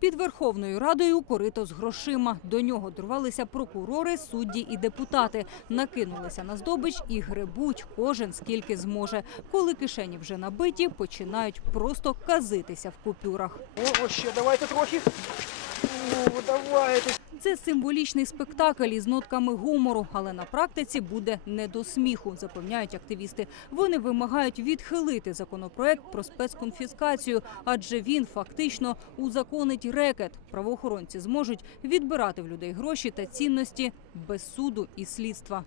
Під Верховною Радою корито з грошима. До нього дорвалися прокурори, судді і депутати. Накинулися на здобич і гребуть кожен скільки зможе. Коли кишені вже набиті, починають просто казитися в купюрах. О, ще давайте трохи. Ну. Це символічний спектакль із нотками гумору, але на практиці буде не до сміху, запевняють активісти. Вони вимагають відхилити законопроект про спецконфіскацію, адже він фактично узаконить рекет. Правоохоронці зможуть відбирати в людей гроші та цінності без суду і слідства.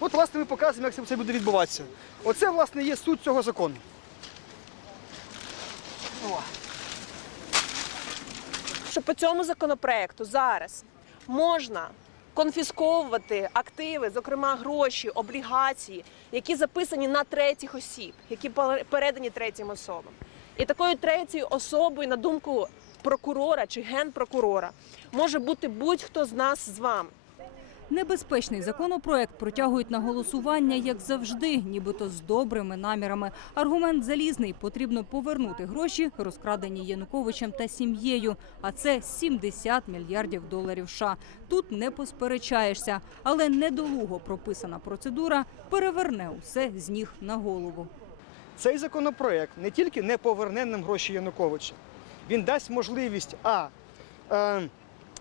От, власне, ми показуємо, як це буде відбуватися. Оце, власне, є суть цього закону. Що по цьому законопроекту зараз можна конфісковувати активи, зокрема гроші, облігації, які записані на третіх осіб, які пере- передані третім особам. І такою третьою особою, на думку прокурора чи генпрокурора, може бути будь-хто з нас з вами. Небезпечний законопроект протягують на голосування, як завжди, нібито з добрими намірами. Аргумент залізний: потрібно повернути гроші, розкрадені Януковичем та сім'єю. А це 70 мільярдів доларів. США. тут не посперечаєшся, але недолуго прописана процедура переверне усе з ніг на голову. Цей законопроект не тільки не поверне нам гроші Януковича, він дасть можливість а. Е,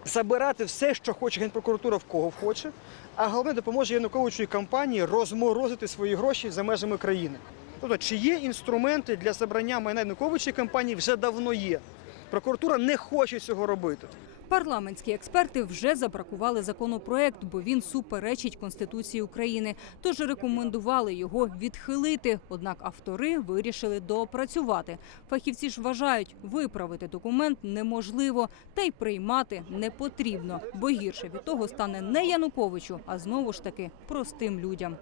забирати все, що хоче Генпрокуратура в кого хоче, а головне допоможе Януковичу і компанії розморозити свої гроші за межами країни. Тобто, чи є інструменти для забрання майна Януковича і компанії вже давно є. Прокуратура не хоче цього робити. Парламентські експерти вже забракували законопроект, бо він суперечить Конституції України. Тож рекомендували його відхилити. Однак автори вирішили доопрацювати. Фахівці ж вважають, виправити документ неможливо, та й приймати не потрібно, бо гірше від того стане не Януковичу, а знову ж таки простим людям.